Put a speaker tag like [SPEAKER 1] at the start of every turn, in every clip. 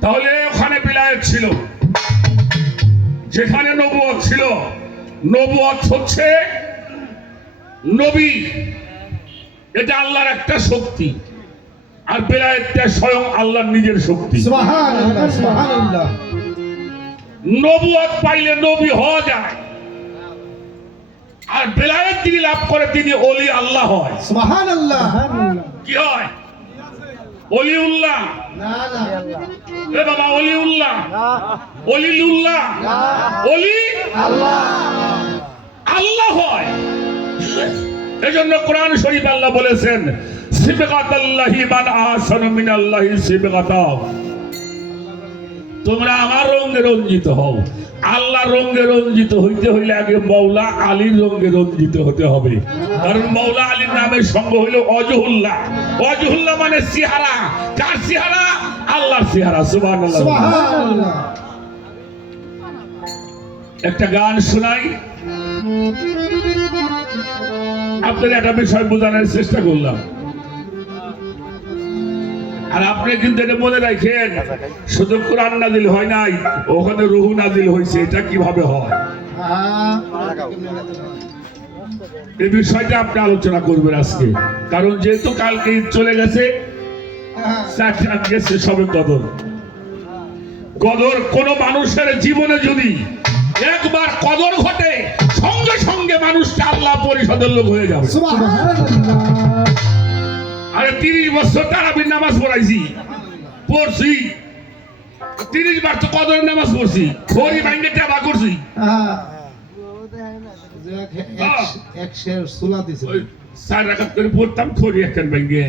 [SPEAKER 1] তাহলে ওখানে বিলায়ত ছিল। যেখানে নবুয়ত ছিল। নবুয়ত হচ্ছে নবী। এটা আল্লাহর একটা শক্তি। আর বেলায়েতটা স্বয়ং আল্লাহর নিজের শক্তি।
[SPEAKER 2] সুবহানাল্লাহ সুবহানাল্লাহ।
[SPEAKER 1] নবুয়ত পাইলে নবী হওয়া যায়। আর বেলায়েত যিনি লাভ করে তিনি অলি আল্লাহ হয়। কি হয়?
[SPEAKER 2] না না।
[SPEAKER 1] বাবা অলি আল্লাহ হয়। এজন্য কোরআন শরীফ আল্লাহ বলেছেন সিবগাতাল্লাহি মান আহসানু মিনাল্লাহি সিবগাতা। তোমরা আমার রঙে রঞ্জিত হও। আল্লাহ রঙে রঞ্জিত হইতে হইলে আগে মৌলা আলীর রঙে রঞ্জিত হতে হবে। কারণ মৌলা আলীর নামের সঙ্গ হইল অজহুল্লাহ। অজহুল্লাহ মানে সিহারা। কার সিহারা? আল্লাহর সিহারা। সুবহানাল্লাহ। একটা গান শোনাই। আপনাদের একটা বিষয় বোঝানোর চেষ্টা করলাম। আর আপনি কিন্তু এটা মনে রাখেন, শুধু কোরআন নাজিল হয় নাই, ওখানে রুহু নাজিল হয়েছে, এটা কীভাবে হয়? এই বিষয়টা আপনি আলোচনা করবেন আজকে। কারণ যেহেতু কালকে চলে গেছে গেছে সবে কদর। কদর কোন মানুষের জীবনে যদি একবার কদর ঘটে, সঙ্গে সঙ্গে মানুষটা আল্লাহ পরিষদের লোক হয়ে যাবে। আরে তিরিশ বছর তারাবির নামাজ পড়াইছি। পড়ছি। তিরিশ বার তো কদর নামাজ পড়ছি। খড়ি ভাঙ্গে টাবা করছি।
[SPEAKER 2] একশের সুলা দিছে।
[SPEAKER 1] ওই চার রাখাত করে পড়তাম খড়ি একখান ভাঙ্গে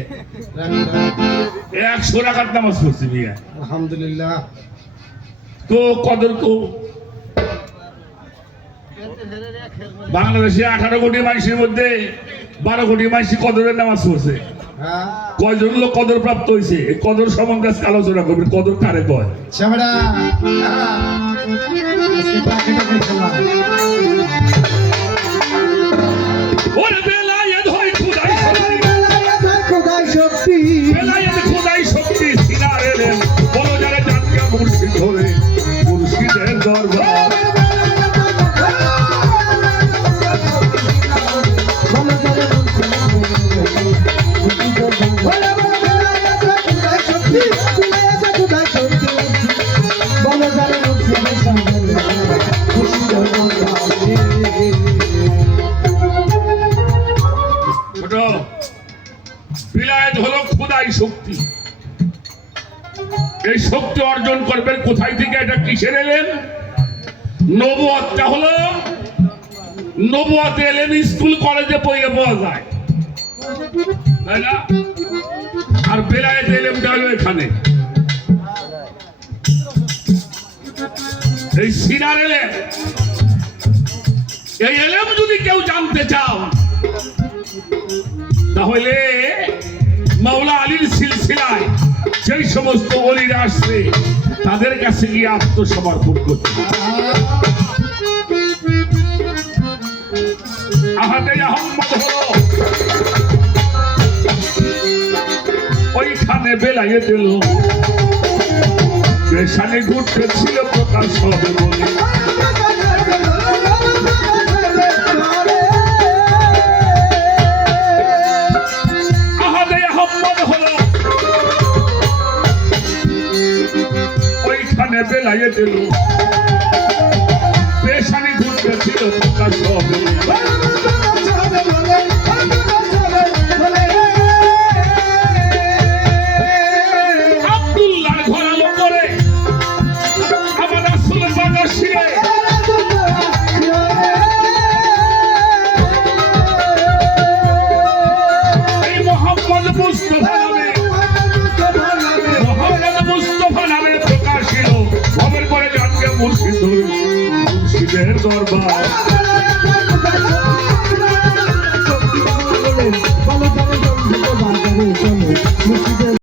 [SPEAKER 1] একশো রাখাত নামাজ পড়ছি বিয়া
[SPEAKER 2] আলহামদুলিল্লাহ।
[SPEAKER 1] তো কদর কো বাংলাদেশে আঠারো কোটি মানুষের মধ্যে বারো কোটি মানুষ কদরের নামাজ পড়ছে। কয়জন লোক কদর প্রাপ্ত হয়েছে এই কদর সম্বন্ধে আজকে আলোচনা করবেন। কদর কারে কয়? বিলায়ত হলো খুদাই শক্তি। এই শক্তি অর্জন করবেন কোথায় থেকে? এটা কিসের এলেন? নবুয়তটা হলো নবুয়ত এলেন স্কুল, কলেজে পড়ে পাওয়া যায়। তাই না? আর বেলায়েত এলেমটা হলো এখানে। এই সিনার এলেম এই এলেম যদি কেউ জানতে চাও, তাহলে আলীর সিলসিলায় সেই সমস্ত অলিরা আসছে তাদের কাছে গিয়ে আত্মসমর্পণ করতে। আহাদে ওইখানে বেলাইয়ে দিল। পেশানি ঘুরতে ছিল প্রকাশ হবে বলে। ওইখানে বেলাইয়ে দিল। পেশানি ঘুরতে ছিল প্রকাশ হবে আব্দুল্লাহ শিবের দরবার।